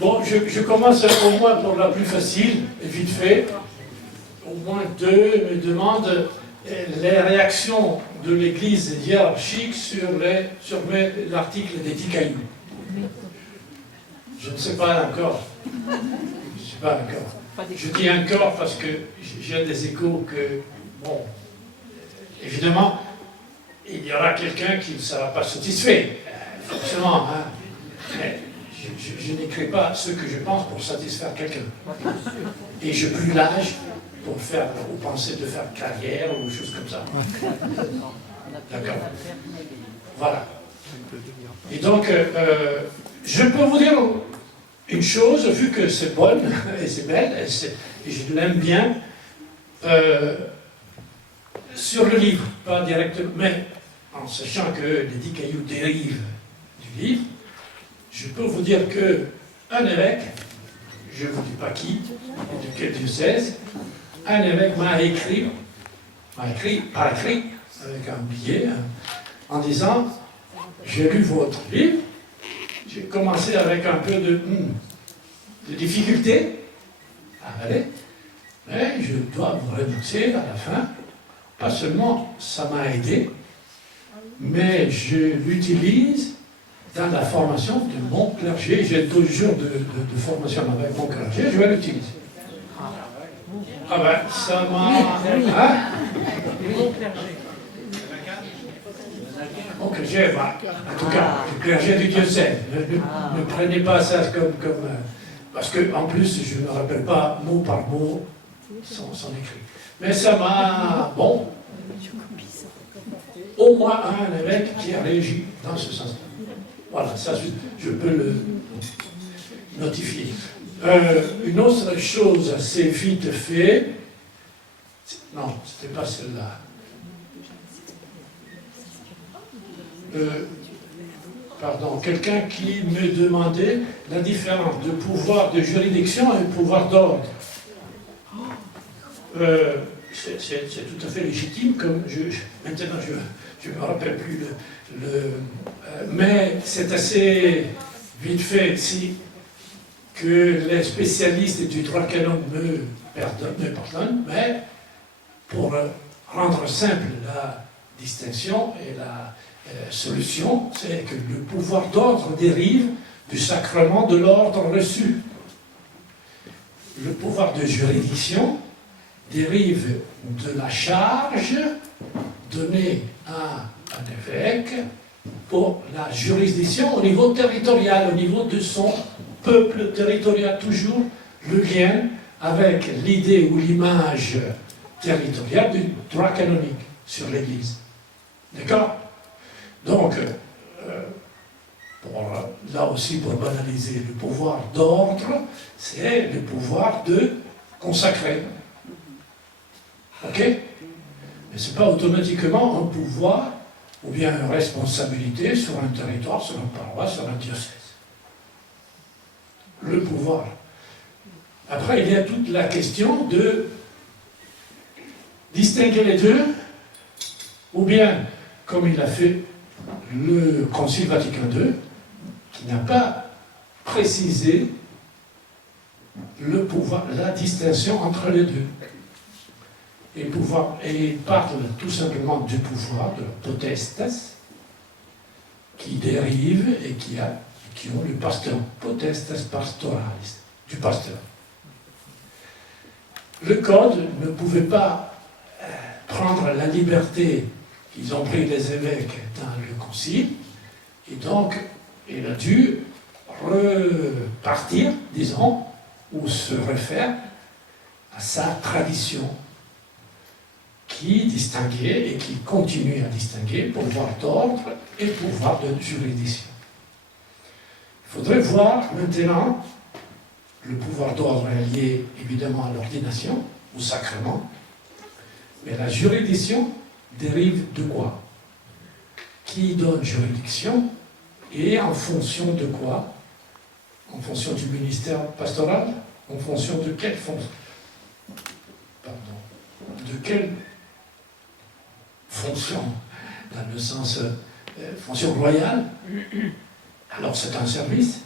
Bon, je commence au moins pour la plus facile, vite fait. Au moins deux me demandent les réactions de l'Église hiérarchique sur l'article des 10 cailloux. Je ne sais pas encore. Je ne sais pas encore. Je dis encore parce que j'ai des échos que, bon, évidemment, il y aura quelqu'un qui ne sera pas satisfait, forcément. Hein. Mais je n'écris pas ce que je pense pour satisfaire quelqu'un. Et je n'ai plus l'âge pour penser de faire carrière ou des choses comme ça. D'accord. Voilà. Et donc, je peux vous dire une chose, vu que c'est bonne et c'est belle, et je l'aime bien, sur le livre, pas directement, mais en sachant que les 10 cailloux dérivent du livre, je peux vous dire qu'un évêque, je ne vous dis pas qui, de quel diocèse, un évêque m'a écrit, avec un billet, en disant, j'ai lu votre livre, j'ai commencé avec un peu de difficulté à aller, mais je dois vous remercier à la fin. Pas seulement ça m'a aidé, mais je l'utilise dans la formation de mon clergé. J'ai 12 jours de formation avec mon clergé, je vais l'utiliser. Ah ben, ça m'a... Hein? Mon clergé, en tout cas, le clergé du diocèse. Ne prenez pas ça comme parce qu'en plus, je ne me rappelle pas mot par mot son écrit. Mais ça m'a... Bon, au moins un évêque qui a réagi dans ce sens-là. Voilà, ça, je peux le notifier. Une autre chose assez vite fait, non, ce n'était pas celle-là. Pardon, quelqu'un qui me demandait la différence de pouvoir de juridiction et pouvoir d'ordre. C'est tout à fait légitime, comme maintenant je ne me rappelle plus mais c'est assez vite fait si que les spécialistes du droit canon me pardonnent, mais pour rendre simple la distinction et la solution, c'est que le pouvoir d'ordre dérive du sacrement de l'ordre reçu. Le pouvoir de juridiction dérive de la charge donnée à un évêque pour la juridiction au niveau territorial, au niveau de son peuple territorial, toujours le lien avec l'idée ou l'image territoriale du droit canonique sur l'Église. D'accord? Donc, là aussi, pour banaliser, le pouvoir d'ordre, c'est le pouvoir de consacrer. Ok? Mais ce n'est pas automatiquement un pouvoir ou bien une responsabilité sur un territoire, sur une paroisse, sur un diocèse. Le pouvoir. Après, il y a toute la question de distinguer les deux, ou bien, comme il a fait le Concile Vatican II, qui n'a pas précisé le pouvoir, la distinction entre les deux. Et il parle tout simplement du pouvoir, de la potestas, qui dérive et qui ont le pasteur, potestas pastoralis, du pasteur. Le Code ne pouvait pas prendre la liberté qu'ils ont pris les évêques dans le Concile, et donc il a dû repartir, disons, ou se refaire à sa tradition, qui distinguait et qui continue à distinguer pouvoir d'ordre et pouvoir de juridiction. Il faudrait voir maintenant, le pouvoir d'ordre est lié évidemment à l'ordination, au sacrement, mais la juridiction dérive de quoi? Qui donne juridiction et en fonction de quoi? En fonction du ministère pastoral? En fonction de quelle fonction? Pardon. De quelle fonction? Dans le sens fonction royale? Alors c'est un service.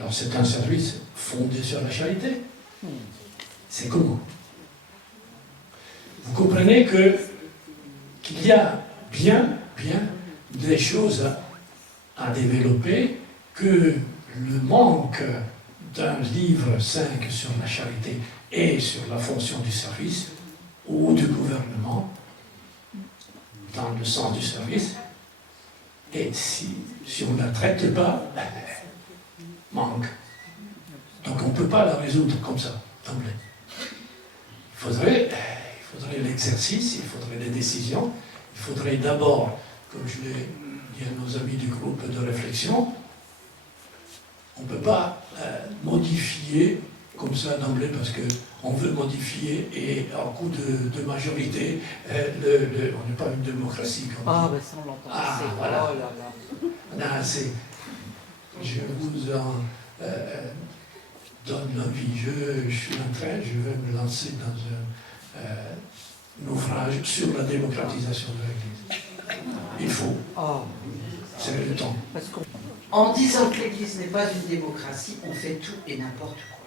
Alors c'est un service fondé sur la charité. C'est comment? Vous comprenez qu'il y a bien des choses à développer, que le manque d'un livre 5 sur la charité et sur la fonction du service ou du gouvernement, dans le sens du service, et si on ne la traite pas, manque. Donc on ne peut pas la résoudre comme ça, d'emblée. Il faudrait l'exercice, il faudrait des décisions, il faudrait d'abord, comme je l'ai dit à nos amis du groupe de réflexion, on ne peut pas modifier comme ça d'emblée parce qu'on veut modifier et en coup de majorité, on n'est pas une démocratie. Ben ça on l'entend. Voilà. Oh là là. Non, je vous en donne l'envie. Je suis en train, je vais me lancer dans un ouvrage sur la démocratisation de l'Église. Il faut. C'est le temps. En disant que l'Église n'est pas une démocratie, on fait tout et n'importe quoi.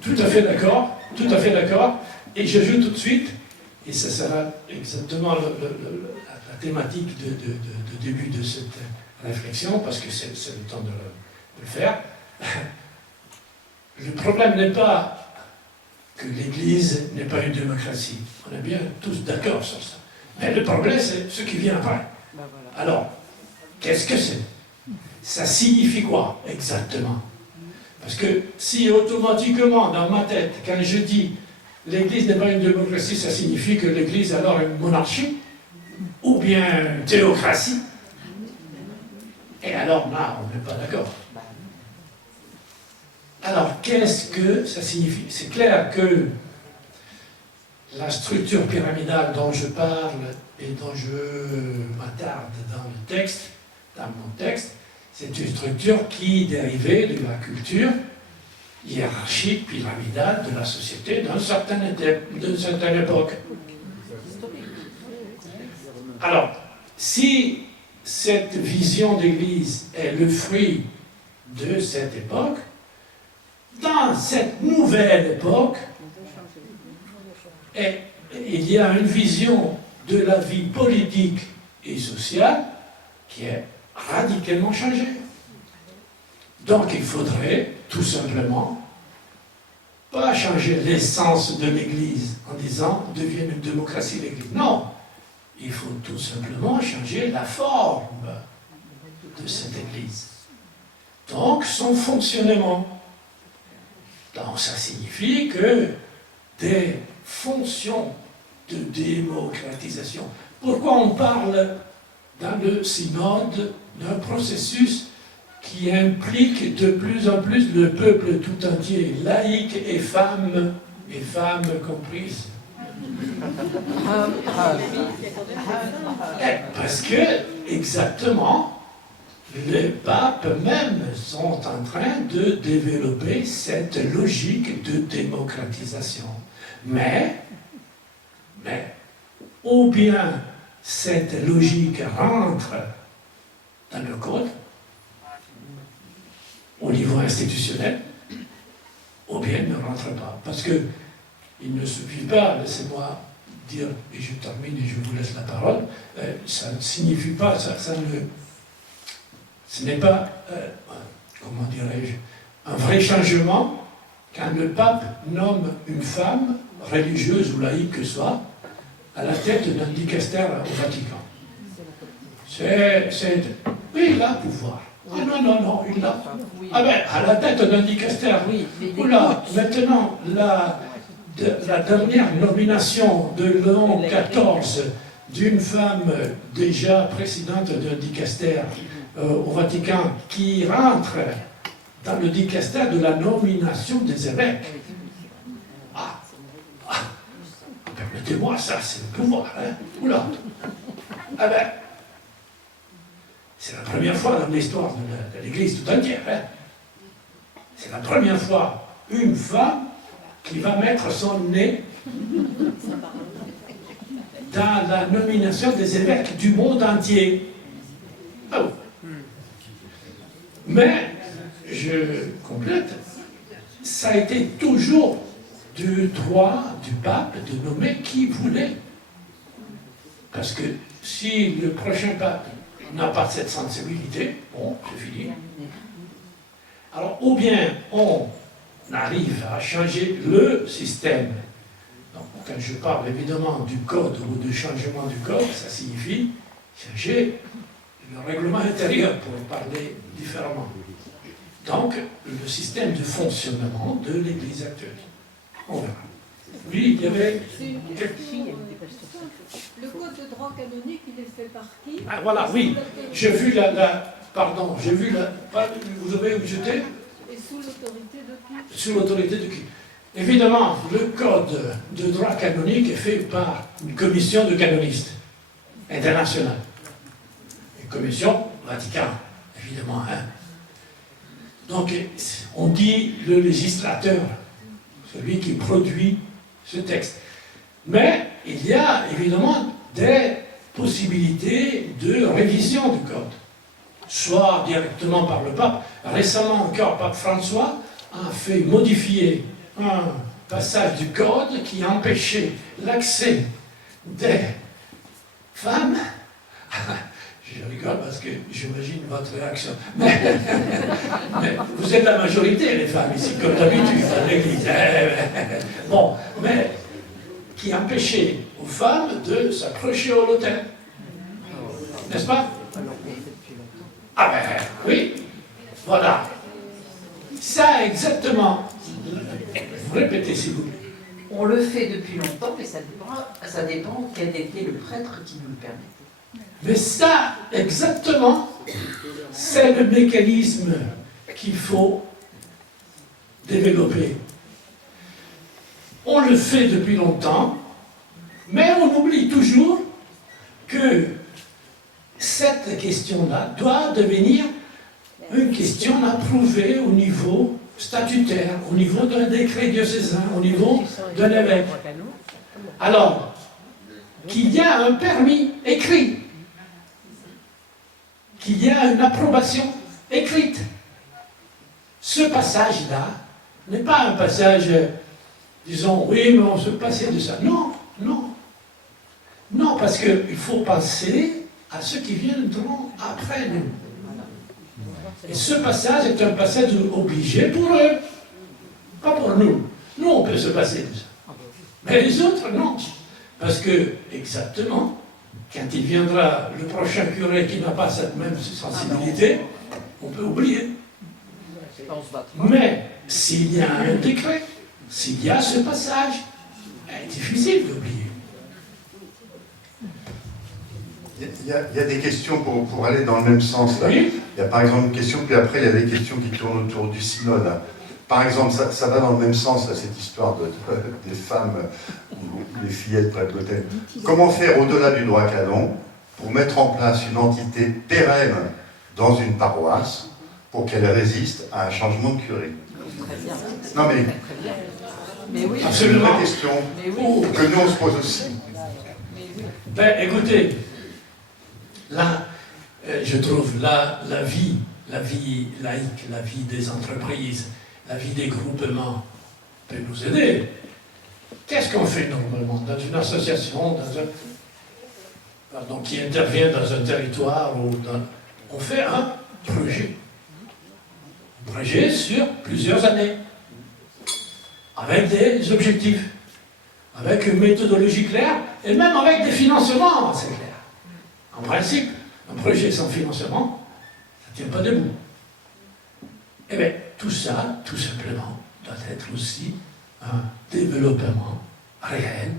Tout à fait d'accord, tout à fait d'accord. Et j'ajoute tout de suite, et ça sera exactement la thématique de début de cette réflexion, parce que c'est le temps de le faire. Le problème n'est pas que l'Église n'est pas une démocratie. On est bien tous d'accord sur ça. Mais le problème, c'est ce qui vient après. Alors, qu'est-ce que c'est? Ça signifie quoi exactement? Parce que si automatiquement, dans ma tête, quand je dis l'Église n'est pas une démocratie, ça signifie que l'Église alors est une monarchie, ou bien une théocratie, et alors là, on n'est pas d'accord. Alors, qu'est-ce que ça signifie? C'est clair que la structure pyramidale dont je parle et dont je m'attarde dans mon texte, c'est une structure qui dérivait de la culture hiérarchique, pyramidale de la société d'une certaine époque. Alors, si cette vision d'Église est le fruit de cette époque, dans cette nouvelle époque, il y a une vision de la vie politique et sociale qui est radicalement changée. Donc il faudrait tout simplement pas changer l'essence de l'Église en disant « devienne une démocratie l'Église ». Non, il faut tout simplement changer la forme de cette Église. Donc son fonctionnement. Donc ça signifie que des fonctions de démocratisation. Pourquoi on parle dans le synode d'un processus qui implique de plus en plus le peuple tout entier, laïcs et femmes comprises? Parce que, exactement, les papes même sont en train de développer cette logique de démocratisation. Mais, ou bien cette logique rentre dans le code, au niveau institutionnel, ou bien ne rentre pas. Parce que il ne suffit pas, laissez-moi dire, et je termine et je vous laisse la parole, ça ne signifie pas, ce n'est pas, comment dirais-je, un vrai changement quand le pape nomme une femme, religieuse ou laïque que soit, à la tête d'un dicastère au Vatican. Oui, il a pouvoir. Ah non, il l'a. Ah ben, à la tête d'un dicastère, oui. Oula, maintenant, la dernière nomination de Léon XIV d'une femme déjà présidente d'un dicastère au Vatican qui rentre dans le dicastère de la nomination des évêques. Permettez-moi, ça, c'est le pouvoir, hein? Oula! Ah ben, c'est la première fois dans l'histoire de l'Église tout entière, hein? C'est la première fois une femme qui va mettre son nez dans la nomination des évêques du monde entier. Oh. Mais, je complète, ça a été toujours du droit du pape de nommer qui voulait. Parce que si le prochain pape n'a pas cette sensibilité, bon, c'est fini. Alors, ou bien on arrive à changer le système. Donc, quand je parle évidemment du code ou du changement du code, ça signifie changer le règlement intérieur pour parler différemment. Donc, le système de fonctionnement de l'Église actuelle. On verra. Oui, il y avait... Le code de droit canonique, il est fait par qui? Ah voilà, oui. J'ai vu pardon, j'ai vu vous avez où j'étais? Et sous l'autorité de qui? Sous l'autorité de qui? Évidemment, le code de droit canonique est fait par une commission de canonistes internationale. Une commission Vatican, évidemment. Hein. Donc, on dit le législateur, celui qui produit ce texte. Mais il y a évidemment des possibilités de révision du code, soit directement par le pape. Récemment encore, pape François a fait modifier un passage du code qui empêchait l'accès des femmes. Je rigole parce que j'imagine votre réaction. Mais vous êtes la majorité, les femmes, ici, comme d'habitude, à l'église. Bon, mais qui empêchait aux femmes de s'approcher au autel. N'est-ce pas? Ah ben oui, voilà. Ça exactement. Vous répétez s'il vous plaît. On le fait depuis longtemps, mais ça dépend quel était le prêtre qui nous le permet. Mais ça, exactement, c'est le mécanisme qu'il faut développer. On le fait depuis longtemps, mais on oublie toujours que cette question-là doit devenir une question approuvée au niveau statutaire, au niveau d'un décret diocésain, au niveau d'un évêque. Alors, qu'il y a un permis écrit, qu'il y a une approbation écrite. Ce passage-là n'est pas un passage, disons, oui, mais on se passait de ça. Non, non. Non, parce qu'il faut penser à ceux qui viendront après nous. Et ce passage est un passage obligé pour eux, pas pour nous. Nous, on peut se passer de ça. Mais les autres, non. Parce que, exactement, quand il viendra le prochain curé qui n'a pas cette même sensibilité, on peut oublier. Mais s'il y a un décret, s'il y a ce passage, c'est difficile d'oublier. Il y a des questions pour aller dans le même sens. Là. Oui. Il y a par exemple une question, puis après il y a des questions qui tournent autour du synode. Par exemple, ça va dans le même sens, là, cette histoire des femmes ou les fillettes près de l'autel. Comment faire au-delà du droit canon pour mettre en place une entité pérenne dans une paroisse pour qu'elle résiste à un changement de curé? Très bien. Non mais oui. c'est une vraie question oui. que nous on se pose aussi. Ben, écoutez, là, je trouve la vie laïque, la vie des entreprises, la vie des groupements peut nous aider. Qu'est-ce qu'on fait normalement dans une association, qui intervient dans un territoire on fait un projet. Un projet sur plusieurs années, avec des objectifs, avec une méthodologie claire, et même avec des financements assez clairs. En principe, un projet sans financement, ça ne tient pas debout. Eh bien, tout ça, tout simplement, doit être aussi un développement réel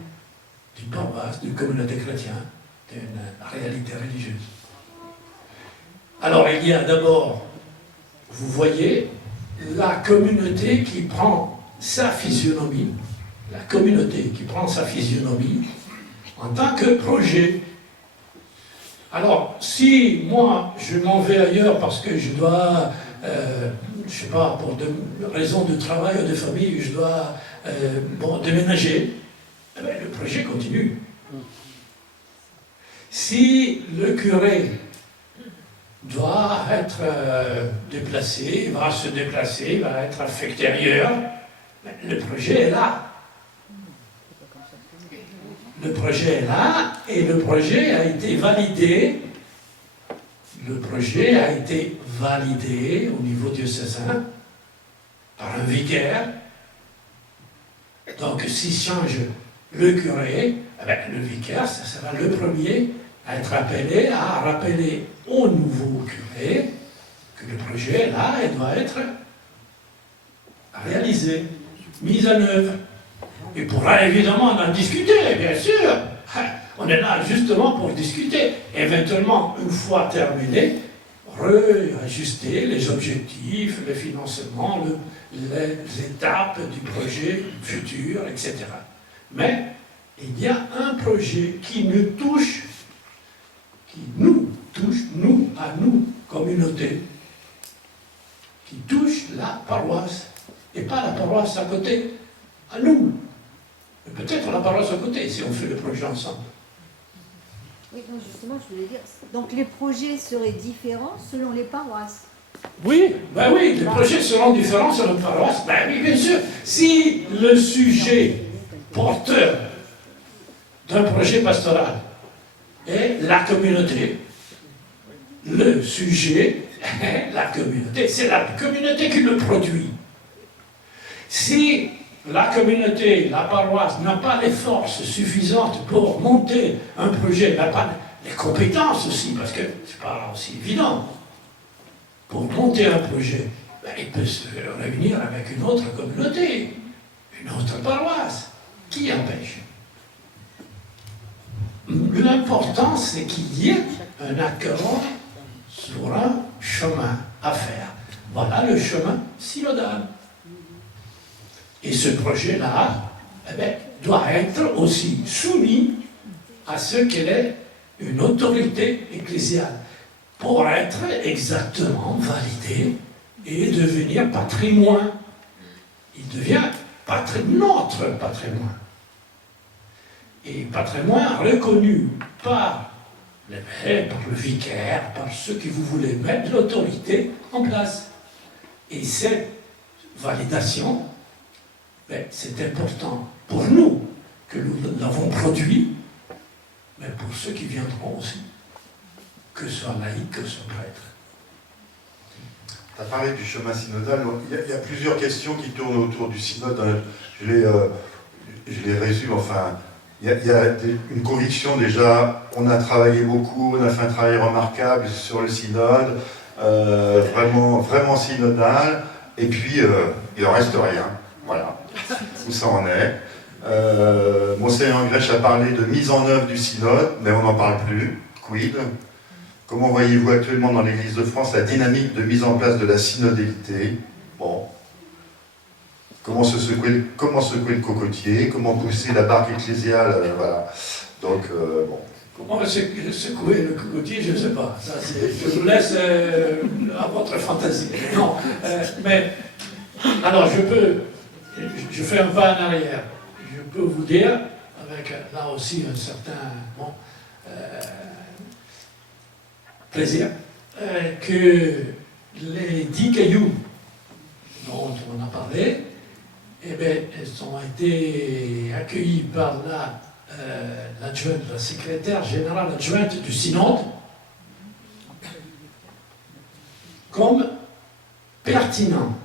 d'une paroisse, d'une communauté chrétienne, d'une réalité religieuse. Alors, il y a d'abord, vous voyez, la communauté qui prend sa physionomie, la communauté qui prend sa physionomie en tant que projet. Alors, si moi, je m'en vais ailleurs parce que je dois, je ne sais pas, pour des raisons de travail ou de famille, je dois déménager, eh bien, le projet continue. Si le curé doit être déplacé, va se déplacer, va être affecté ailleurs. Le projet est là. Le projet est là et le projet a été validé. Le projet a été validé au niveau diocésain par un vicaire. Donc, s'il change le curé, le vicaire, ça sera le premier à être appelé à rappeler au nouveau curé que le projet est là et doit être réalisé, mis en œuvre. Il pourra évidemment en discuter, bien sûr. On est là justement pour discuter. Éventuellement, une fois terminé, réajuster les objectifs, le financement, les étapes du projet futur, etc. Mais il y a un projet qui nous touche, qui nous touche, nous, à nous, communauté, qui touche la paroisse, et pas la paroisse à côté, à nous. Peut-être la paroisse à côté, si on fait le projet ensemble. Oui, non, justement, je voulais dire. Donc les projets seraient différents selon les paroisses. Oui, ben oui, les projets seront différents selon la paroisse. Ben oui, bien sûr. Si le sujet porteur d'un projet pastoral est la communauté, le sujet est la communauté. C'est la communauté qui le produit. Si la communauté, la paroisse n'a pas les forces suffisantes pour monter un projet, n'a pas les compétences aussi, parce que c'est pas aussi évident. Pour monter un projet, ben, il peut se réunir avec une autre communauté, une autre paroisse. Qui empêche? L'important, c'est qu'il y ait un accord sur un chemin à faire. Voilà le chemin synodal. Et ce projet-là, eh bien, doit être aussi soumis à ce qu'elle est une autorité ecclésiale, pour être exactement validé et devenir patrimoine. Il devient notre patrimoine. Et patrimoine reconnu par l'évêque, par le vicaire, par ceux qui vous voulez mettre l'autorité en place. Et cette validation, ben, c'est important pour nous que nous l'avons produit, mais pour ceux qui viendront aussi, que ce soit laïque, que ce soit prêtre. Tu as parlé du chemin synodal. Il y a plusieurs questions qui tournent autour du synode. Je les résume. Enfin, il y a une conviction déjà. On a travaillé beaucoup, on a fait un travail remarquable sur le synode, vraiment, vraiment synodal. Et puis, il en reste rien. Voilà où ça en est. Monseigneur Grèche a parlé de mise en œuvre du synode, mais on n'en parle plus. Quid? Comment voyez-vous actuellement dans l'Église de France la dynamique de mise en place de la synodalité? Bon. Comment secouer le cocotier? Comment pousser la barque ecclésiale? Voilà. Donc, bon. Comment secouer le cocotier? Je ne sais pas. Ça, je vous laisse à votre fantaisie. Non. Mais, alors, je fais un pas en arrière. Je peux vous dire, avec là aussi un certain plaisir, que les 10 cailloux dont on a parlé, eh bien, elles ont été accueillis par l'adjointe, la secrétaire générale adjointe du synode, comme pertinent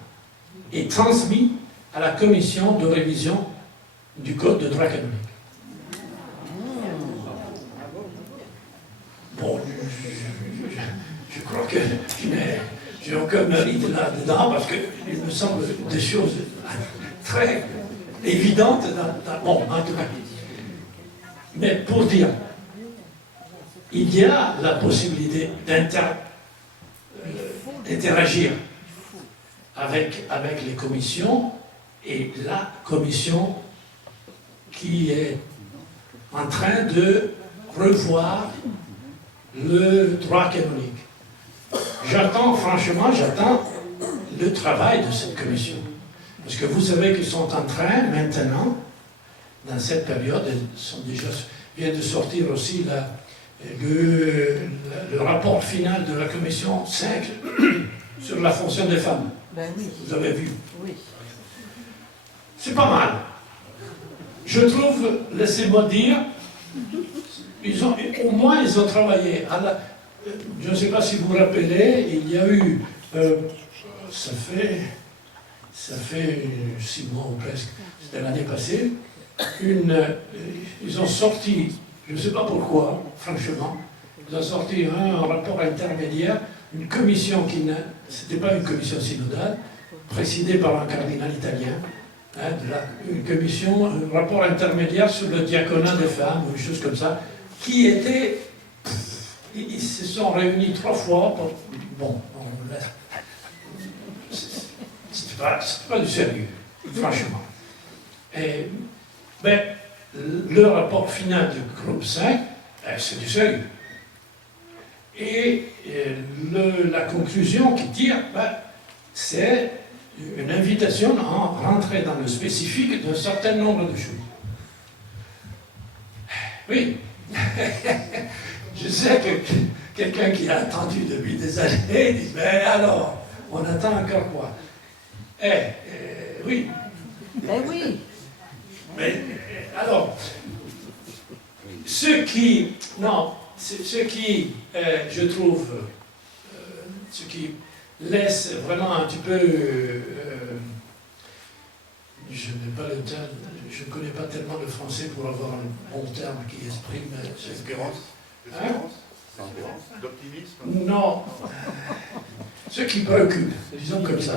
et transmis à la commission de révision du Code de droit canonique. Bon, je crois que je n'ai aucun mérite là-dedans, parce qu'il me semble des choses très évidentes bon, en tout cas. Mais pour dire, il y a la possibilité d'interagir avec les commissions, et la commission qui est en train de revoir le droit canonique. Franchement, j'attends le travail de cette commission. Parce que vous savez qu'ils sont en train, maintenant, dans cette période, vient de sortir aussi le rapport final de la commission 5 sur la fonction des femmes. Ben oui. Vous avez vu. Oui. C'est pas mal. Je trouve, laissez-moi dire, au moins ils ont travaillé. Je ne sais pas si vous vous rappelez, il y a eu, ça fait 6 mois ou presque, c'était l'année passée, ils ont sorti, je ne sais pas pourquoi, franchement, ils ont sorti un rapport intermédiaire, une commission c'était pas une commission synodale, présidée par un cardinal italien, une commission, un rapport intermédiaire sur le diaconat des femmes, ou une chose comme ça, qui était... Ils se sont réunis 3 fois. C'était pas du sérieux, franchement. Et, le rapport final du groupe 5, c'est du sérieux. Et la conclusion qui tire, c'est une invitation à rentrer dans le spécifique d'un certain nombre de choses. Oui. Je sais que quelqu'un qui a attendu depuis des années dit, mais alors, on attend encore quoi? Oui. Ben oui. Mais alors, ce qui, je trouve, ce qui laisse vraiment un petit peu, je n'ai pas le terme, je ne connais pas tellement le français pour avoir un bon terme qui exprime cette Espérance. L'optimisme. Non. Ce qui préoccupe, disons comme ça.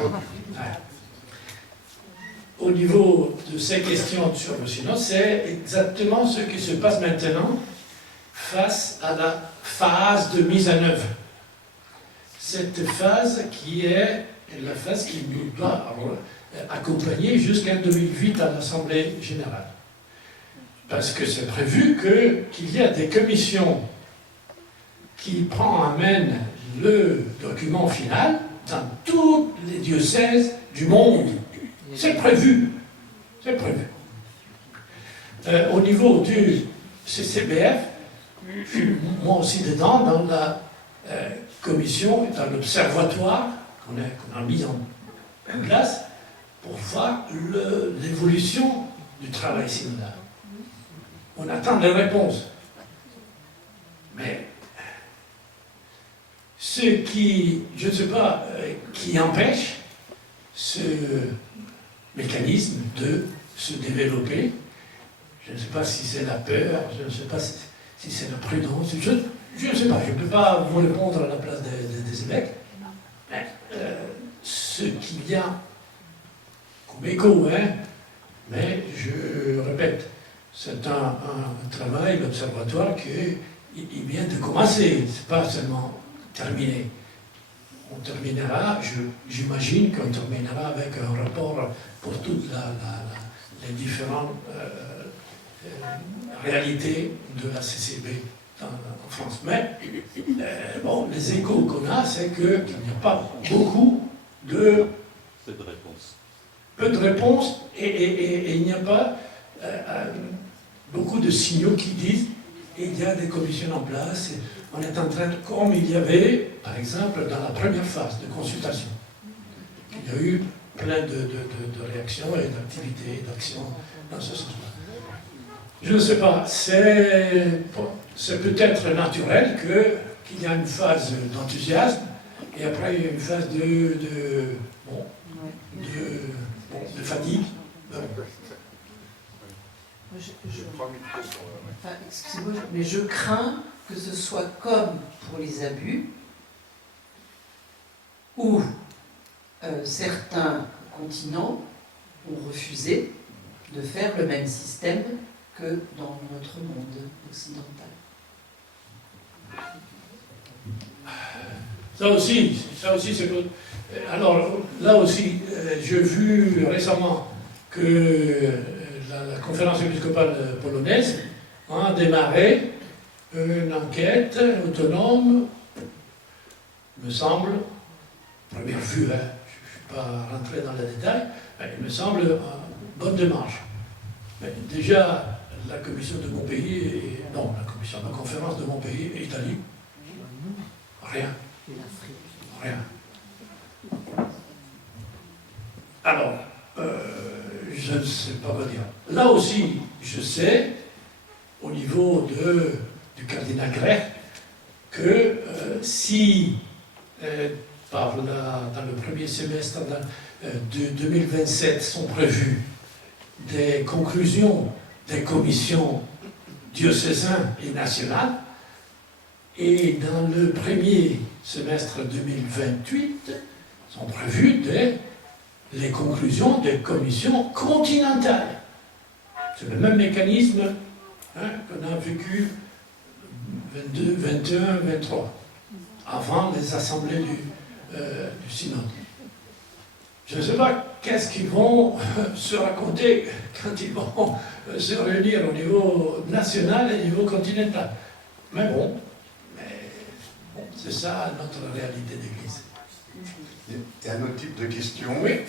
Au niveau de ces questions sur le synode, c'est exactement ce qui se passe maintenant face à la phase de mise en œuvre. Cette phase qui est la phase qui nous doit accompagner jusqu'en 2008 à l'Assemblée générale. Parce que c'est prévu qu'il y a des commissions qui amènent le document final dans tous les diocèses du monde. C'est prévu. C'est prévu. Au niveau du CCBF, je suis moi aussi dedans, dans la commission, dans l'observatoire qu'on a mis en place pour voir l'évolution du travail synodal. On attend des réponses. Mais ce qui, je ne sais pas, qui empêche ce mécanisme de se développer, je ne sais pas si c'est la peur, je ne sais pas si c'est la prudence, je ne sais pas, je ne peux pas vous répondre à la place des évêques, mais ce qu'il y a comme écho, mais je répète, c'est un travail, l'observatoire, qui vient de commencer, c'est pas seulement terminé. On terminera, j'imagine qu'on terminera avec un rapport pour toutes les différentes réalités de la CCB en France. Mais, les échos qu'on a, c'est qu'il n'y a pas beaucoup de... Peu de réponses, et il n'y a pas beaucoup de signaux qui disent il y a des commissions en place, on est en train de, comme il y avait, par exemple, dans la première phase de consultation, il y a eu plein de réactions et d'activités, d'actions dans ce sens-là. Je ne sais pas, c'est peut-être naturel qu'il y a une phase d'enthousiasme et après il y a une phase de fatigue. Excusez-moi, mais je crains que ce soit comme pour les abus, où certains continents ont refusé de faire le même système que dans notre monde occidental. Ça aussi c'est... Alors, là aussi, j'ai vu récemment que la conférence épiscopale polonaise a démarré une enquête autonome, me semble, première vue, je ne suis pas rentré dans les détails, mais il me semble une bonne démarche. Mais déjà, la commission de mon pays, non, la conférence de mon pays, Italie. Rien. Rien. Alors, je ne sais pas quoi dire. Là aussi, je sais, au niveau du cardinal Grech, que si, dans le premier semestre de 2027, sont prévues des conclusions des commissions diocésaines et nationales, et dans le premier semestre 2028, sont prévues les conclusions des commissions continentales. C'est le même mécanisme qu'on a vécu 22, 21, 23, avant les assemblées du synode. Je ne sais pas qu'est-ce qu'ils vont se raconter quand ils vont se réunir au niveau national et au niveau continental. Mais bon, c'est ça notre réalité d'Église. Il y a un autre type de question. Oui.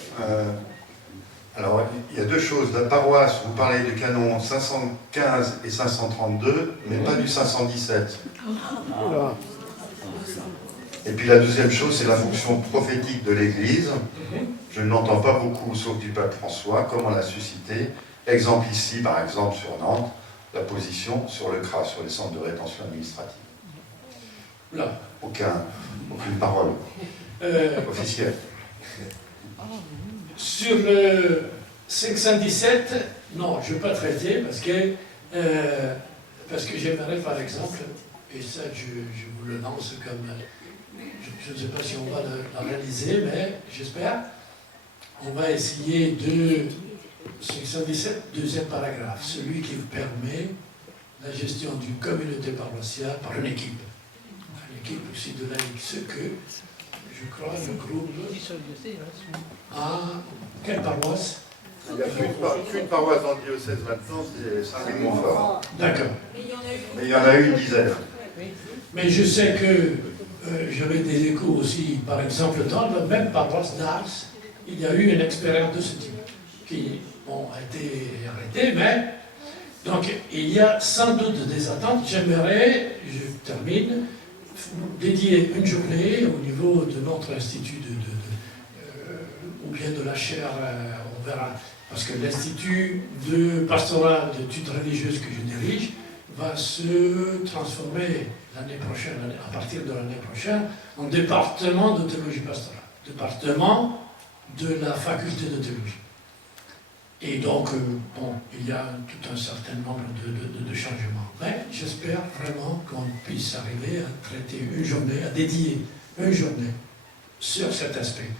Alors, il y a deux choses. La paroisse, vous parlez du canon 515 et 532, mais pas du 517. Et puis la deuxième chose, c'est la fonction prophétique de l'Église. Je ne l'entends pas beaucoup, sauf du pape François. Comment la susciter? Exemple ici, par exemple, sur Nantes, la position sur le CRA, sur les centres de rétention administrative. Là. Aucune parole officielle. Sur le 517, non, je ne vais pas traiter parce que j'aimerais, par exemple, et ça je vous le lance comme, je ne sais pas si on va la réaliser, mais j'espère, on va essayer de 517, deuxième paragraphe, celui qui permet la gestion d'une communauté paroissiale par une équipe. Une équipe aussi de laïcs, ce que, je crois, le groupe... Ah, quelle paroisse? Il n'y a qu'une paroisse dans le diocèse maintenant, c'est Saint-Louis-Montfort. D'accord. Mais il y en a eu une dizaine. Mais je sais que j'avais des échos aussi, par exemple, dans la même paroisse d'Ars, il y a eu une expérience de ce type, qui a été arrêtée, mais donc il y a sans doute des attentes. J'aimerais, je termine, dédier une journée au niveau de notre institut ou bien de la chaire, on verra, parce que l'institut de pastoral d'études religieuses que je dirige va se transformer l'année prochaine, à partir de l'année prochaine, en département de théologie pastorale, département de la faculté de théologie. Et donc, il y a tout un certain nombre de changements. Mais j'espère vraiment qu'on puisse arriver à traiter une journée, à dédier une journée sur cet aspect.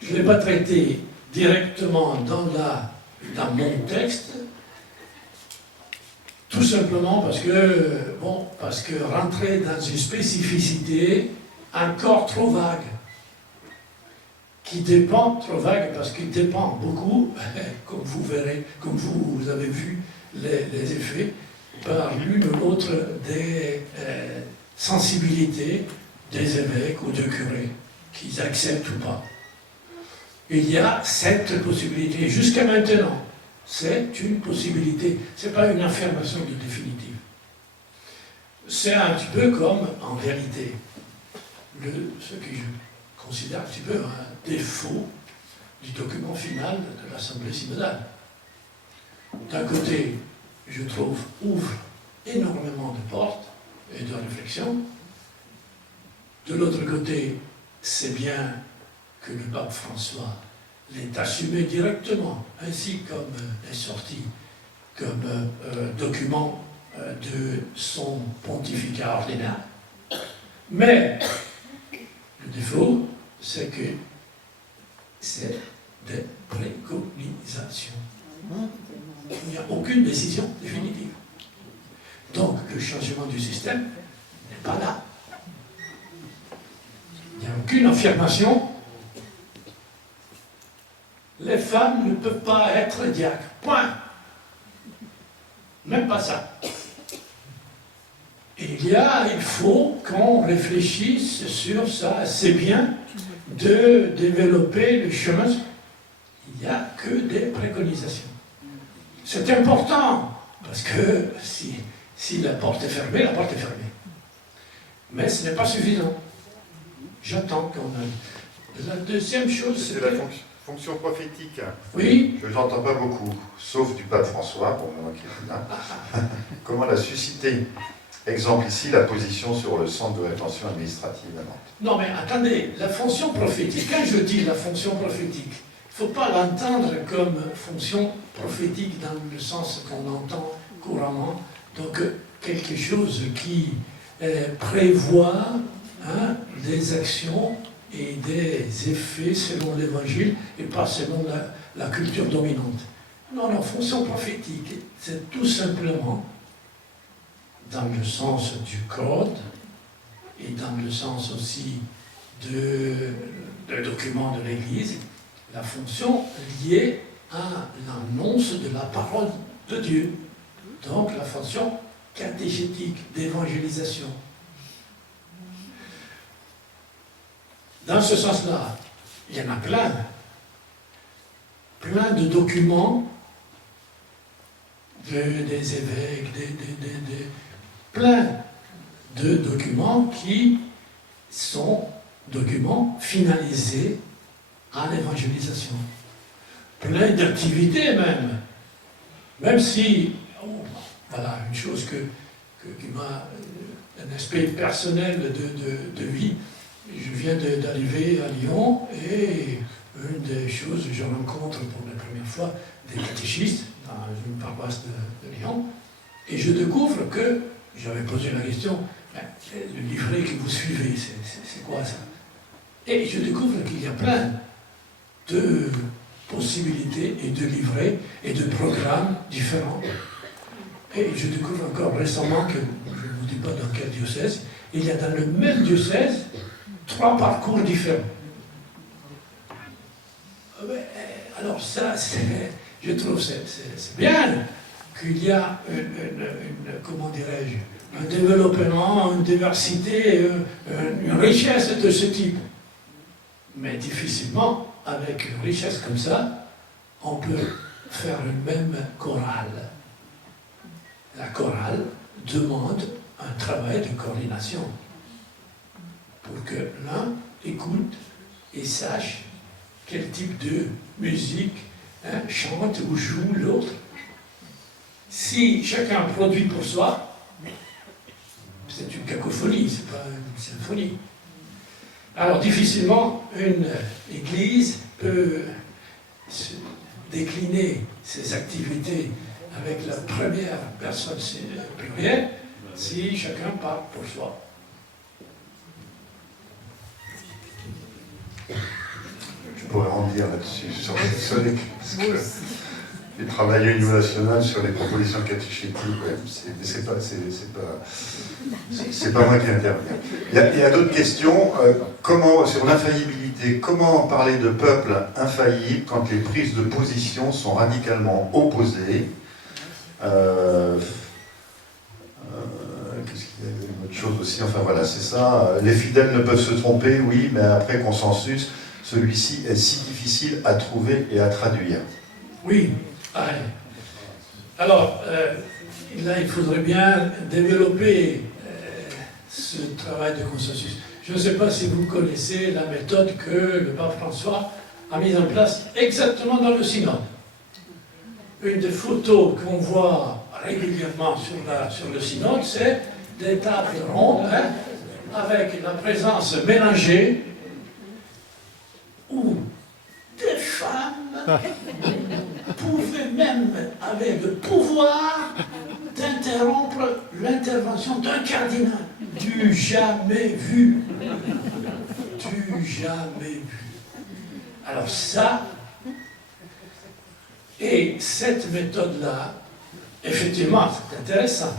Je ne l'ai pas traité directement dans mon texte, tout simplement parce que rentrer dans une spécificité encore trop vague, qui dépend, trop vague, parce qu'il dépend beaucoup, comme vous verrez, comme vous avez vu les effets, par l'une ou l'autre des sensibilités des évêques ou de curés, qu'ils acceptent ou pas. Il y a cette possibilité, jusqu'à maintenant, c'est une possibilité, ce n'est pas une affirmation de définitive. C'est un petit peu comme, en réalité, ce que je considère un petit peu un défaut du document final de l'Assemblée synodale. D'un côté, je trouve, ouvre énormément de portes et de réflexions. De l'autre côté, c'est bien que le pape François l'ait assumé directement, ainsi comme est sorti comme document de son pontificat ordinaire. Mais le défaut, c'est que c'est des préconisations. Il n'y a aucune décision définitive. Donc, le changement du système n'est pas là. Il n'y a aucune affirmation. Les femmes ne peuvent pas être diacres. Point. Même pas ça. Il faut qu'on réfléchisse sur ça. C'est bien de développer le chemin. Il n'y a que des préconisations. C'est important Parce que si la porte est fermée, la porte est fermée. Mais ce n'est pas suffisant. J'attends qu'on a... La deuxième chose, C'est la fonction prophétique. Oui. Je ne l'entends pas beaucoup, sauf du pape François, pour moi qui est là. Comment la susciter? Exemple ici, la position sur le centre de rétention administrative à Nantes. Non mais attendez, la fonction prophétique, quand je dis la fonction prophétique, il ne faut pas l'entendre comme fonction prophétique dans le sens qu'on entend couramment, donc quelque chose qui prévoit des actions et des effets selon l'évangile et pas selon la culture dominante. Non, non, fonction prophétique, c'est tout simplement dans le sens du code et dans le sens aussi de documents de l'Église, la fonction liée à l'annonce de la parole de Dieu. Donc la fonction catéchétique, d'évangélisation. Dans ce sens-là, il y en a plein de documents des évêques, plein de documents qui sont documents finalisés à l'évangélisation. Plein d'activités même si, voilà, une chose qui m'a, un aspect personnel de vie, je viens d'arriver à Lyon et une des choses, je rencontre pour la première fois des catéchistes dans une paroisse de Lyon et je découvre que, j'avais posé la question, le livret que vous suivez, c'est quoi ça? Et je découvre qu'il y a plein de possibilités et de livrets et de programmes différents. Et je découvre encore récemment que, je ne vous dis pas dans quel diocèse, il y a dans le même diocèse 3 parcours différents. Alors ça, je trouve c'est bien qu'il y a comment dirais-je, un développement, une diversité, une richesse de ce type. Mais difficilement, avec une richesse comme ça, on peut faire une même chorale. La chorale demande un travail de coordination pour que l'un écoute et sache quel type de musique chante ou joue l'autre. Si chacun produit pour soi, c'est une cacophonie, c'est pas une symphonie. Alors difficilement, une église peut décliner ses activités avec la première personne plurielle si chacun parle pour soi. Je pourrais en dire là-dessus, sur les... J'ai travaillé au niveau national sur les propositions catéchétiques, c'est pas moi qui interviens. Il y a d'autres questions. Sur l'infaillibilité, comment parler de peuple infaillible quand les prises de position sont radicalement opposées? Qu'est-ce qu'il y a une autre chose aussi? Enfin voilà, c'est ça. Les fidèles ne peuvent se tromper, oui, mais après consensus, celui-ci est si difficile à trouver et à traduire. Oui. Alors, là, il faudrait bien développer ce travail de consensus. Je ne sais pas si vous connaissez la méthode que le pape François a mise en place exactement dans le synode. Une des photos qu'on voit régulièrement sur le synode, c'est des tables rondes avec la présence mélangée où des femmes pouvaient même, avec le pouvoir d'interrompre l'intervention d'un cardinal. Du jamais vu. Du jamais vu. Alors ça, et cette méthode-là, effectivement, c'est intéressant.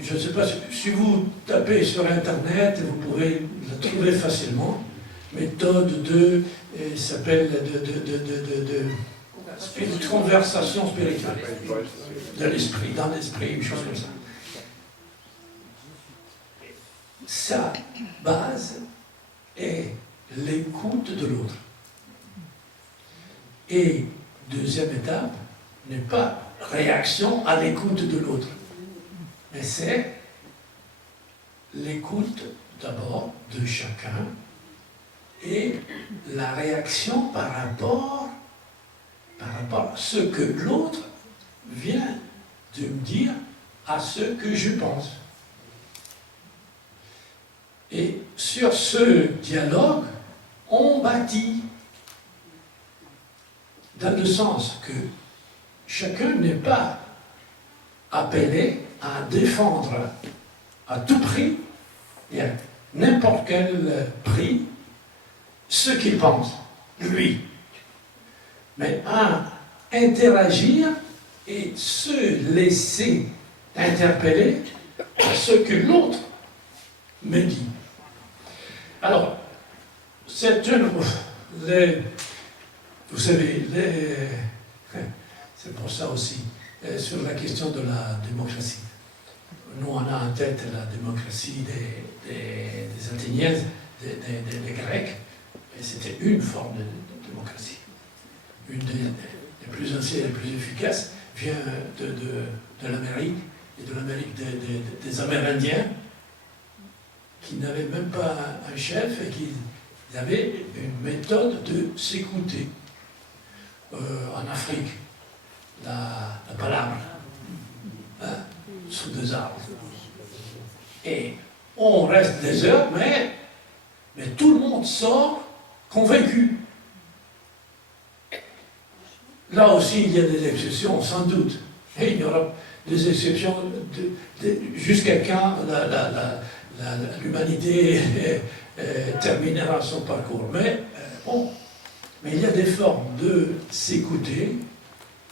Je ne sais pas, si vous tapez sur Internet, vous pouvez la trouver facilement. Méthode s'appelle de conversation spirituelle. De l'esprit, dans l'esprit, une chose comme ça. Sa base est l'écoute de l'autre. Et deuxième étape, n'est pas réaction à l'écoute de l'autre. Mais c'est l'écoute d'abord de chacun et la réaction par rapport à ce que l'autre vient de me dire à ce que je pense. Et sur ce dialogue, on bâtit dans le sens que chacun n'est pas appelé à défendre à tout prix et à n'importe quel prix ce qu'il pense, lui, mais à interagir et se laisser interpeller à ce que l'autre me dit. Alors, c'est vous savez, c'est pour ça aussi, sur la question de la démocratie. Nous, on a en tête la démocratie des Athéniens, des Grecs, et c'était une forme de démocratie. Une des plus anciennes et les plus efficaces vient de l'Amérique, et de l'Amérique des Amérindiens, qui n'avaient même pas un chef et qui avaient une méthode de s'écouter. En Afrique, la palabre, hein, sous deux arbres. Et on reste des heures, mais tout le monde sort convaincu. Là aussi, il y a des exceptions, sans doute. Et il y aura des exceptions jusqu'à quand l'humanité terminera son parcours. Mais bon. Mais il y a des formes de s'écouter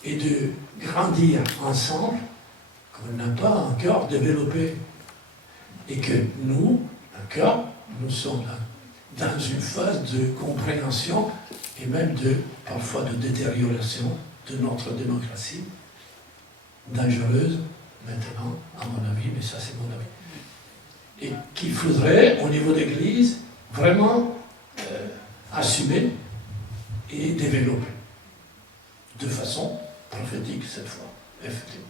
et de grandir ensemble qu'on n'a pas encore développées. Et que nous, encore, nous sommes dans une phase de compréhension et même parfois de détérioration de notre démocratie, dangereuse maintenant, à mon avis, mais ça c'est mon avis. Et qu'il faudrait, au niveau de l'Église, vraiment assumer et développer de façon prophétique cette fois, effectivement.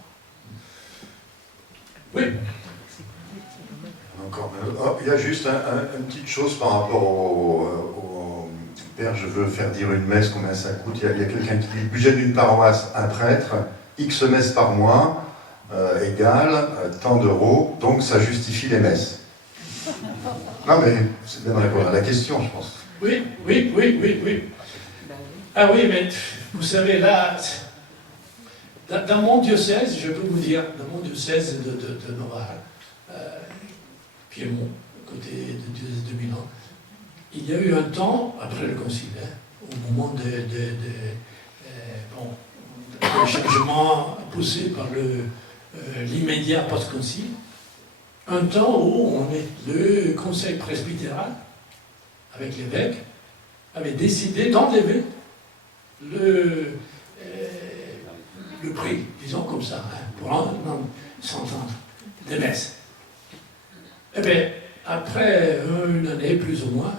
Oui. Encore. Il y a juste une petite chose par rapport au Père, je veux faire dire une messe, combien ça coûte. Il y a quelqu'un qui dit le budget d'une paroisse, un prêtre, X messes par mois, égale tant d'euros, donc ça justifie les messes. Non mais c'est bien de répondre à la question, je pense. Oui. Ah oui, mais vous savez, là, dans mon diocèse, je peux vous dire, dans mon diocèse de Novare, Piémont, côté de diocèse de Milan, il y a eu un temps, après le concile, au moment des changements poussés par l'immédiat post-concile, un temps où le conseil presbytéral, avec l'évêque, avait décidé d'enlever le prix, disons comme ça, pour s'entendre, des messes. Eh bien, après une année plus ou moins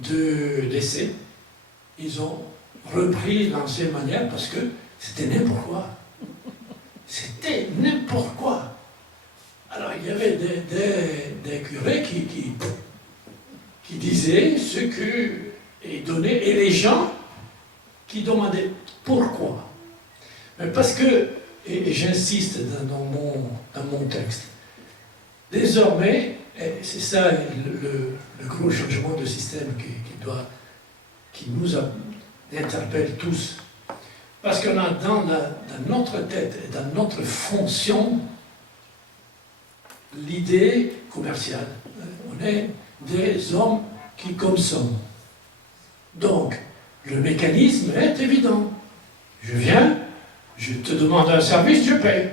de laisser, ils ont repris l'ancienne manière parce que c'était n'importe quoi. C'était n'importe quoi. Alors il y avait des curés qui disaient ce que est donné, et les gens qui demandaient pourquoi. Mais parce que, et j'insiste dans mon texte, désormais, et c'est ça le gros changement de système qui nous interpelle tous, parce qu'on a dans notre tête et dans notre fonction l'idée commerciale. On est des hommes qui consomment. Donc, le mécanisme est évident. Je viens, je te demande un service, je paye.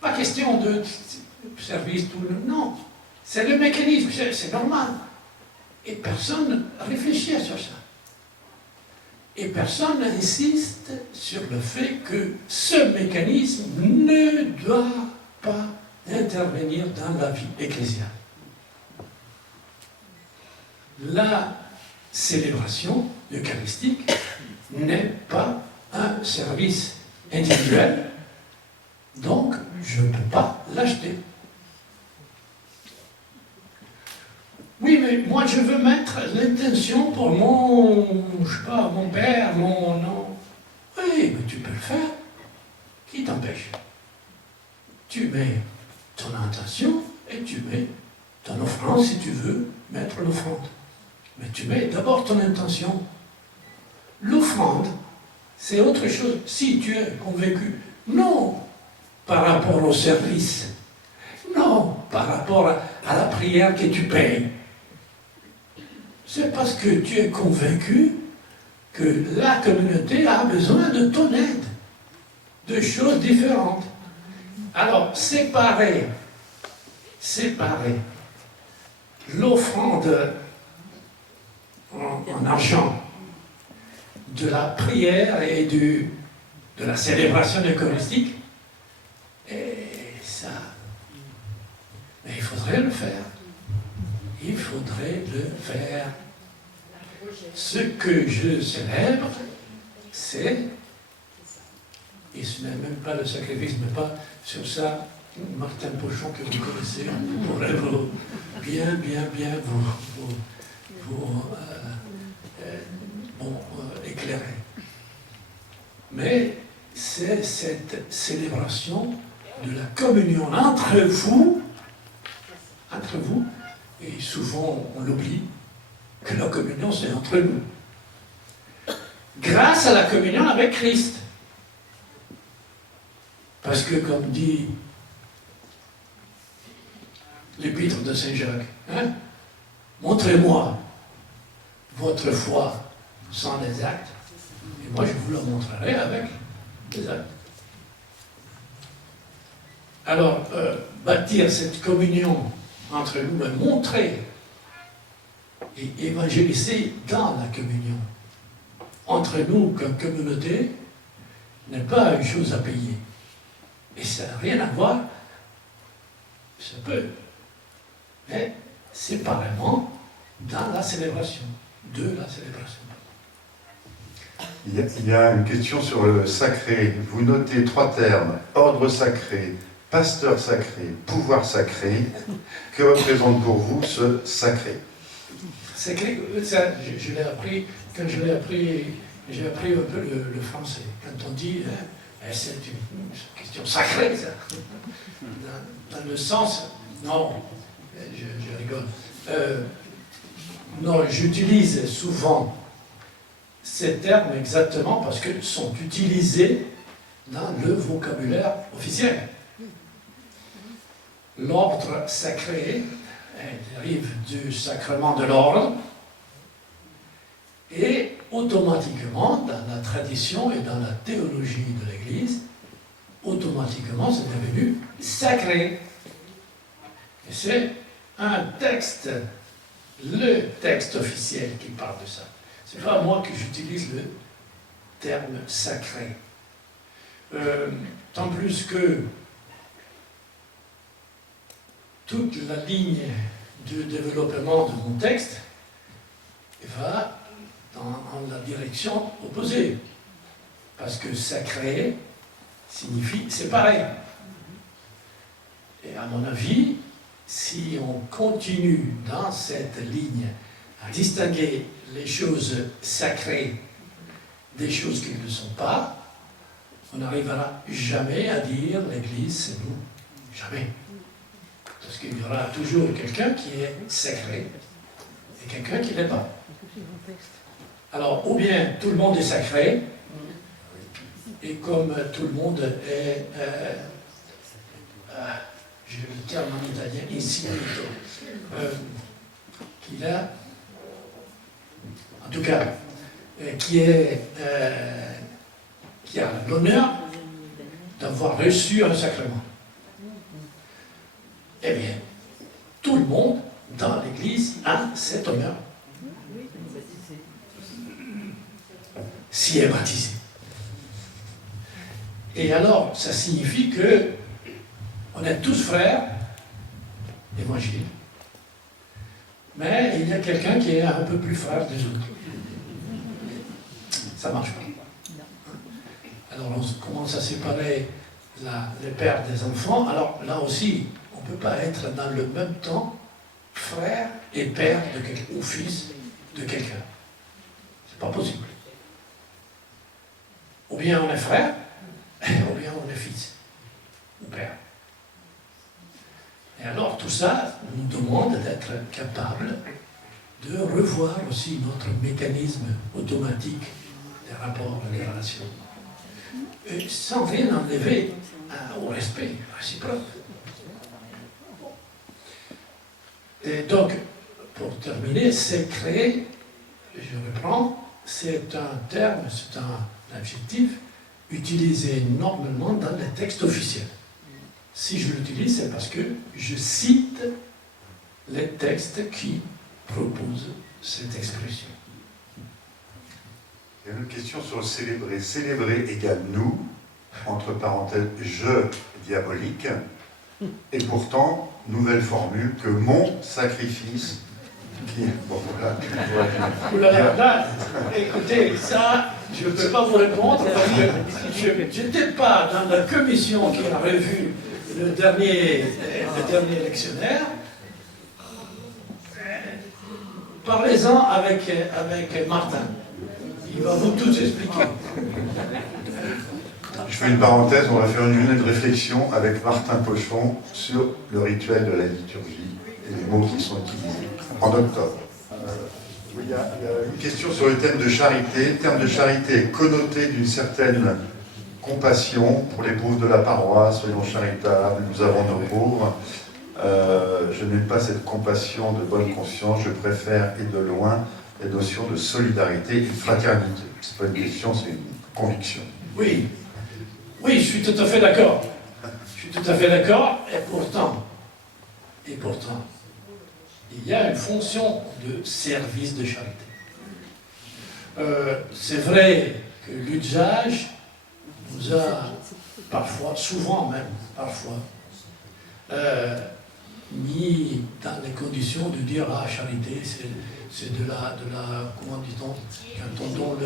Pas question de service, tout le... Non, c'est le mécanisme, c'est normal. Et personne ne réfléchit sur ça. Et personne n'insiste sur le fait que ce mécanisme ne doit pas intervenir dans la vie ecclésiale. La célébration eucharistique n'est pas un service individuel, donc je ne peux pas l'acheter. Oui, mais moi je veux mettre l'intention pour mon père, mon nom. Oui, mais tu peux le faire. Qui t'empêche? Tu mets ton intention et tu mets ton offrande si tu veux mettre l'offrande. Mais tu mets d'abord ton intention. L'offrande, c'est autre chose. Si tu es convaincu, non par rapport au service, non par rapport à la prière que tu payes. C'est parce que tu es convaincu que la communauté a besoin de ton aide, de choses différentes. Alors, séparer l'offrande en argent de la prière et de la célébration eucharistique, et ça, mais il faudrait le faire. Il faudrait le faire. Ce que je célèbre, c'est, et ce n'est même pas le sacrifice, mais pas sur ça, Martin Pochon, que vous connaissez, pourrait vous bien éclairer. Mais c'est cette célébration de la communion entre vous, et souvent on l'oublie, que la communion c'est entre nous. Grâce à la communion avec Christ. Parce que comme dit l'épître de Saint Jacques, montrez-moi votre foi sans les actes, et moi je vous la montrerai avec les actes. Alors, bâtir cette communion entre nous, mais montrer et évangéliser dans la communion entre nous comme communauté n'est pas une chose à payer. Et ça n'a rien à voir, ça peut, mais séparément dans la célébration, de la célébration. Il y a une question sur le sacré. Vous notez 3 termes: ordre sacré, pasteur sacré, pouvoir sacré. Que représente pour vous ce sacré? Sacré, ça, je l'ai appris, quand j'ai appris un peu le français. Quand on dit, c'est une question sacrée, ça. Dans le sens, non, je rigole. Non, j'utilise souvent ces termes exactement parce qu'ils sont utilisés dans le vocabulaire officiel. L'ordre sacré dérive du sacrement de l'ordre et automatiquement, dans la tradition et dans la théologie de l'Église, automatiquement c'est devenu sacré. Et c'est un texte, le texte officiel qui parle de ça. C'est pas moi que j'utilise le terme sacré. Tant plus que toute la ligne de développement de mon texte va dans la direction opposée. Parce que sacré signifie séparé. Et à mon avis, si on continue dans cette ligne à distinguer les choses sacrées des choses qui ne le sont pas, on n'arrivera jamais à dire l'Église c'est nous. Jamais. Parce qu'il y aura toujours quelqu'un qui est sacré et quelqu'un qui ne l'est pas. Alors, ou bien tout le monde est sacré, et comme tout le monde est, j'ai le terme en italien, insignito, qu'il a, en tout cas, qui a l'honneur d'avoir reçu un sacrement. Eh bien, tout le monde dans l'Église a cet honneur. S'y est baptisé. Et alors, ça signifie que on est tous frères évangile. Mais il y a quelqu'un qui est un peu plus frère des autres. Ça marche pas. alors on commence à séparer les pères des enfants. Alors là aussi, on ne peut pas être dans le même temps frère et père de quelqu'un, ou fils de quelqu'un. C'est pas possible. Ou bien on est frère, ou bien on est fils ou père. Et alors tout ça nous demande d'être capable de revoir aussi notre mécanisme automatique des rapports et des relations. Et sans rien enlever au respect réciproque. Et donc, pour terminer, c'est créer, je reprends, c'est un terme, c'est un adjectif utilisé normalement dans les textes officiels. Si je l'utilise, c'est parce que je cite les textes qui proposent cette expression. Il y a une question sur le célébrer. Célébrer égale nous, entre parenthèses, je diabolique, et pourtant, nouvelle formule, que mon sacrifice, qui... Bon, voilà. Oulala, là, écoutez, ça, je ne peux pas vous répondre, parce que je n'étais pas dans la commission qui a revu le dernier lectionnaire. Parlez-en avec Martin. Il va vous tout expliquer. Je fais une parenthèse, on va faire une journée de réflexion avec Martin Pochon sur le rituel de la liturgie et les mots qui sont utilisés en octobre. Il y a une question sur le thème de charité. Le terme de charité est connoté d'une certaine compassion pour les pauvres de la paroisse, soyons charitables, nous avons nos pauvres. Je n'ai pas cette compassion de bonne conscience, je préfère, et de loin, les notions de solidarité et de fraternité. Ce n'est pas une question, c'est une conviction. Oui, oui, je suis tout à fait d'accord. Je suis tout à fait d'accord, et pourtant, il y a une fonction de service de charité. C'est vrai que l'usage nous a parfois, souvent même, parfois, mis dans les conditions de dire ah charité c'est de la comment dit-on, quand on donne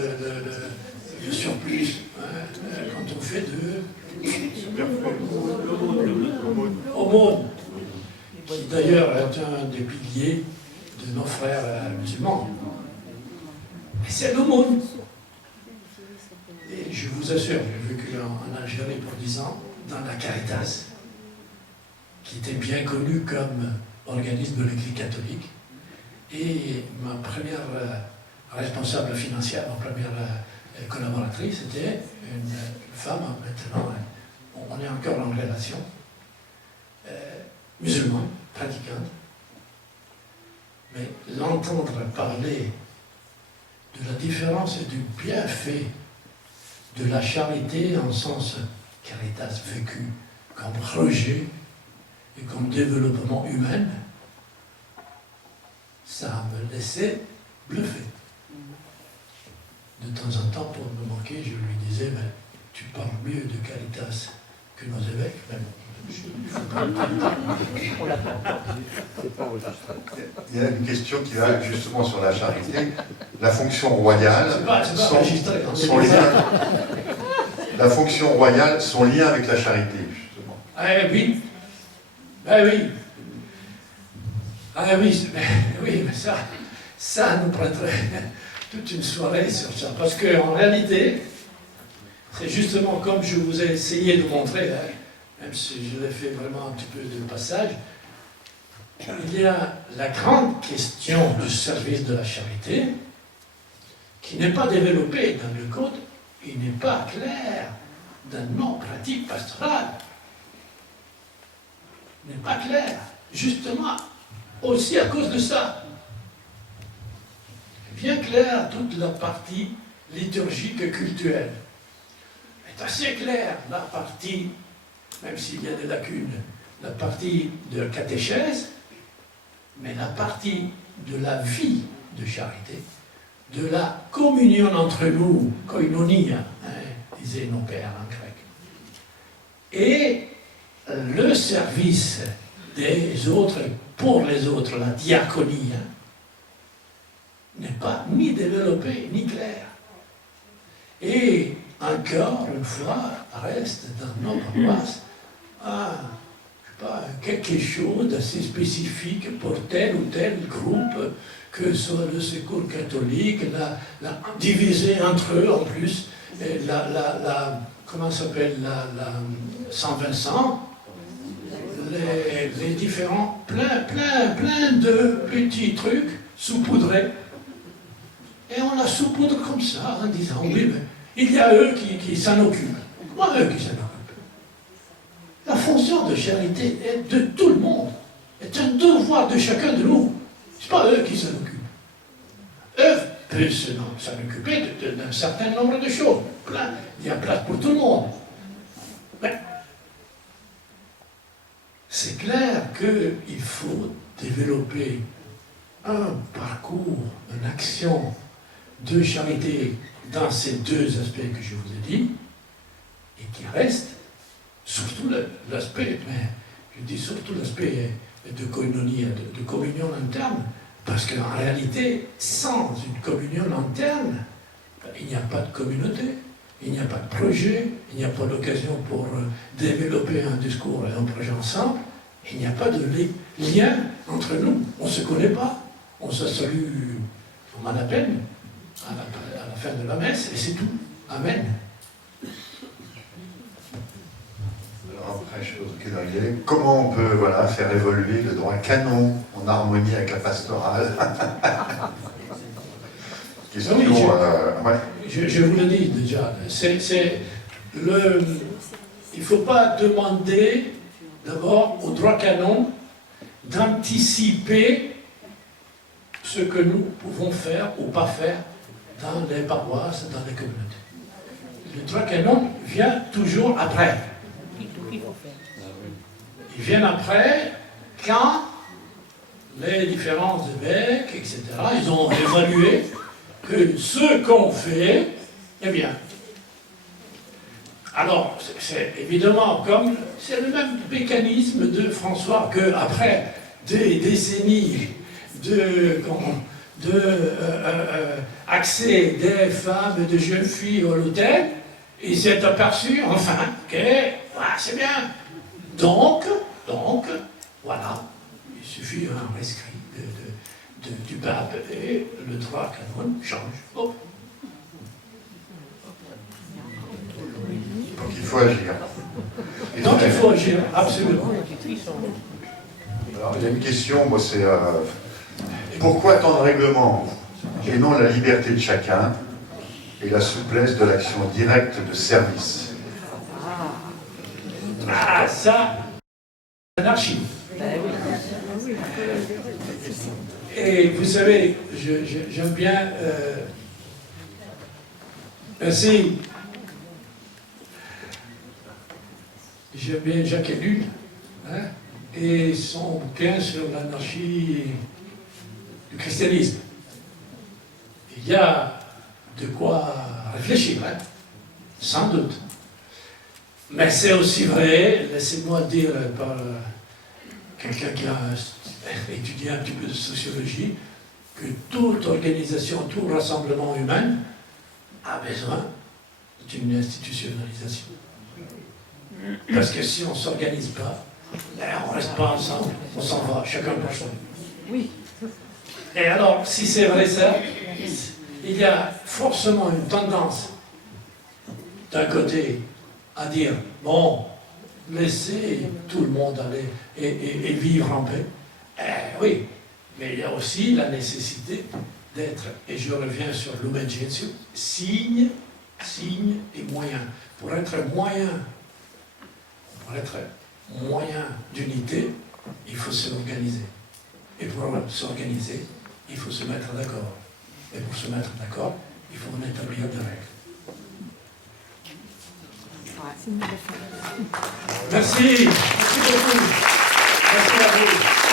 le surplus, hein, quand on fait de aumône, qui d'ailleurs est un des piliers de nos frères musulmans. Et c'est l'aumône. Et je vous assure, j'ai vécu en Algérie pour 10 ans, dans la Caritas, qui était bien connu comme organisme de l'Église catholique. Et ma première responsable financière, ma première collaboratrice, était une femme, maintenant, on est encore en relation, musulmane, pratiquante. Mais l'entendre parler de la différence et du bienfait de la charité en sens caritas vécu comme projet et comme développement humain, ça me laissait bluffer. De temps en temps, pour me moquer, je lui disais, mais tu parles mieux de Caritas que nos évêques, même. Il y a une question qui va justement sur la charité. La fonction royale, la fonction royale, son lien avec la charité, justement. Ah oui, ah oui. Ah oui, mais ça nous prêterait toute une soirée sur ça. Parce qu'en réalité, c'est justement comme je vous ai essayé de montrer, hein, même si je l'ai fait vraiment un petit peu de passage, il y a la grande question du service de la charité qui n'est pas développée dans le code, il n'est pas clair dans nos pratiques pastorales. Il n'est pas clair, justement, aussi à cause de ça. Bien clair, toute la partie liturgique et cultuelle est assez claire. La partie, même s'il y a des lacunes, la partie de catéchèse, mais la partie de la vie de charité, de la communion entre nous, koinonia, hein, disaient nos pères en grec, et le service des autres pour les autres, la diaconie, hein, n'est pas ni développé ni clair. Et encore une fois, reste dans nos paroisses quelque chose d'assez spécifique pour tel ou tel groupe, que ce soit le secours catholique, divisé entre eux en plus, comment s'appelle, la Saint-Vincent, les différents, plein de petits trucs saupoudrés. Et on la saupoudre comme ça, en disant, oui, mais il y a eux qui s'en occupent. Comment eux qui s'en occupent? La fonction de charité est de tout le monde, est un devoir de chacun de nous. Ce n'est pas eux qui s'en occupent. Eux peuvent s'en occuper d'un certain nombre de choses. Il y a place pour tout le monde. Mais c'est clair qu'il faut développer un parcours, une action de charité dans ces deux aspects que je vous ai dit, et qui reste surtout l'aspect, mais je dis surtout l'aspect de koinonia, de communion interne, parce qu'en réalité, sans une communion interne, il n'y a pas de communauté, il n'y a pas de projet, il n'y a pas d'occasion pour développer un discours et un projet ensemble, il n'y a pas de lien entre nous, on ne se connaît pas, on se salue comme à la peine, à la fin de la messe, et c'est tout. Amen. Après, chose qui est arrivée, comment on peut faire évoluer le droit canon en harmonie avec la pastorale? Question, Oui, ouais. je vous le dis déjà, il ne faut pas demander d'abord au droit canon d'anticiper ce que nous pouvons faire ou pas faire dans les paroisses, dans les communautés. Le droit canon vient toujours après. Ils viennent après quand les différents évêques, etc., ils ont évalué que ce qu'on fait est bien. Alors, c'est évidemment comme, c'est le même mécanisme de François qu'après des décennies accès des femmes et des jeunes filles à l'autel, il s'est aperçu, enfin, que c'est bien. Donc, voilà, il suffit un rescrit du pape et le droit canon change. Oh. Donc il faut agir. Donc il faut agir, absolument. Alors il y a une question, moi c'est pourquoi tant de règlements et non la liberté de chacun et la souplesse de l'action directe de service? Ah, ça, l'anarchie. Et vous savez, j'aime bien ainsi. J'aime bien Jacques Ellul, et son bouquin sur l'anarchie du christianisme. Il y a de quoi réfléchir, sans doute. Mais c'est aussi vrai, laissez-moi dire par quelqu'un qui a étudié un petit peu de sociologie, que toute organisation, tout rassemblement humain a besoin d'une institutionnalisation. Parce que si on ne s'organise pas, on ne reste pas ensemble, on s'en va, chacun pour soi. Oui. Et alors, si c'est vrai ça, il y a forcément une tendance, d'un côté, à dire, bon, laissez tout le monde aller et vivre en paix. Oui, mais il y a aussi la nécessité d'être, et je reviens sur Lumen Gentium, signe et moyen. Pour être moyen d'unité, il faut s'organiser. Et pour s'organiser, il faut se mettre d'accord. Et pour se mettre d'accord, il faut en établir des règles. Merci. Merci beaucoup. Merci à vous.